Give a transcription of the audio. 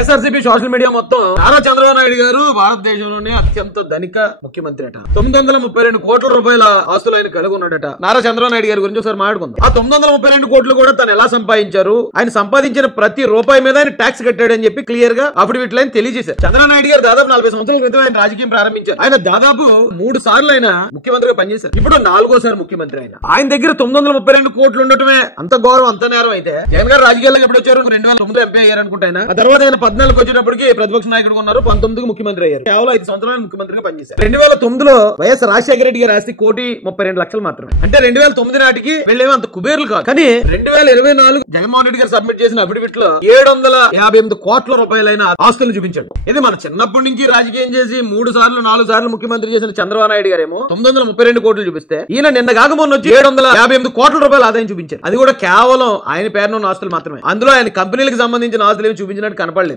YSRCP social media మొత్తం నారా చంద్రబాబు నాయుడు గారు భారతదేశంలోనే అత్యంత ధనిక ముఖ్యమంత్రి అట. 932 కోట్ల రూపాయల ఆస్తులు ఆయన కలిగి ఉన్నాడట. నారా చంద్రబాబు నాయుడు గారి గురించి ఒకసారి మాట్లాడుకుందాం. ఆ 932 కోట్లు కూడా తను ఎలా సంపాదించారు, ఆయన సంపాదించిన ప్రతి రూపాయి మీద ఆయన ట్యాక్స్ కట్టాడని చెప్పి క్లియర్ గా అఫిడవిట్ లైన్ తెలియజేశారు. చంద్రబాబు నాయుడు గారు దాదాపు 40 సంవత్సరాల క్రితం ఆయన రాజకీయం ప్రారంభించారు. ఆయన దాదాపు 3 సార్లు ఆయన ముఖ్యమంత్రిగా పనిచేశారు. ఇప్పుడు 4వ ముఖ్యమంత్రి ఆయన దగ్గర 932 కోట్లు ఉండటమే అంత గౌరవం, అంత నేరం అయితే జగన్ గారు రాజకీయాల్లో ఎప్పుడు వచ్చారు? 2009 ఎంపీ అయ్యారు అనుకుంటా. ఆ తర్వాత ఆయన 14 వచ్చేటప్పటికి ప్రతిపక్ష నాయకుడు ఉన్నారు, 19 ముఖ్యమంత్రి అయ్యారు. కేవలం 5 సంవత్సరాలు ముఖ్యమంత్రిగా పనిచేశారు. 2009లో వైఎస్ రాజశేఖర రెడ్డి గారి ఆస్తి 1,32,00,000 మాత్రమే. అంటే 2009 నాటికి వీళ్ళేమో అంత కుబేర్లు కాదు. కానీ 2024 జగన్మోహన్ రెడ్డి గారు సబ్మిట్ చేసిన అఫిడవిట్ లో 758 కోట్ల రూపాయలైన ఆస్తులు చూపించాడు. ఇది మన చిన్నప్పటి నుంచి రాజకీయం చేసి 3 సార్లు 4 సార్లు ముఖ్యమంత్రి చేసిన చంద్రబాబు నాయుడు గారేమో 932 కోట్లు చూపిస్తే ఈయన నిన్న కాక మొన్న వచ్చి 758 కోట్ల రూపాయల ఆదాయం చూపించారు. అది కూడా కేవలం ఆయన పేరున ఉన్న ఆస్తులు మాత్రమే. అందులో ఆయన కంపెనీలకు సంబంధించిన ఆస్తులు ఏమి చూపించినట్టు కనపడలేదు.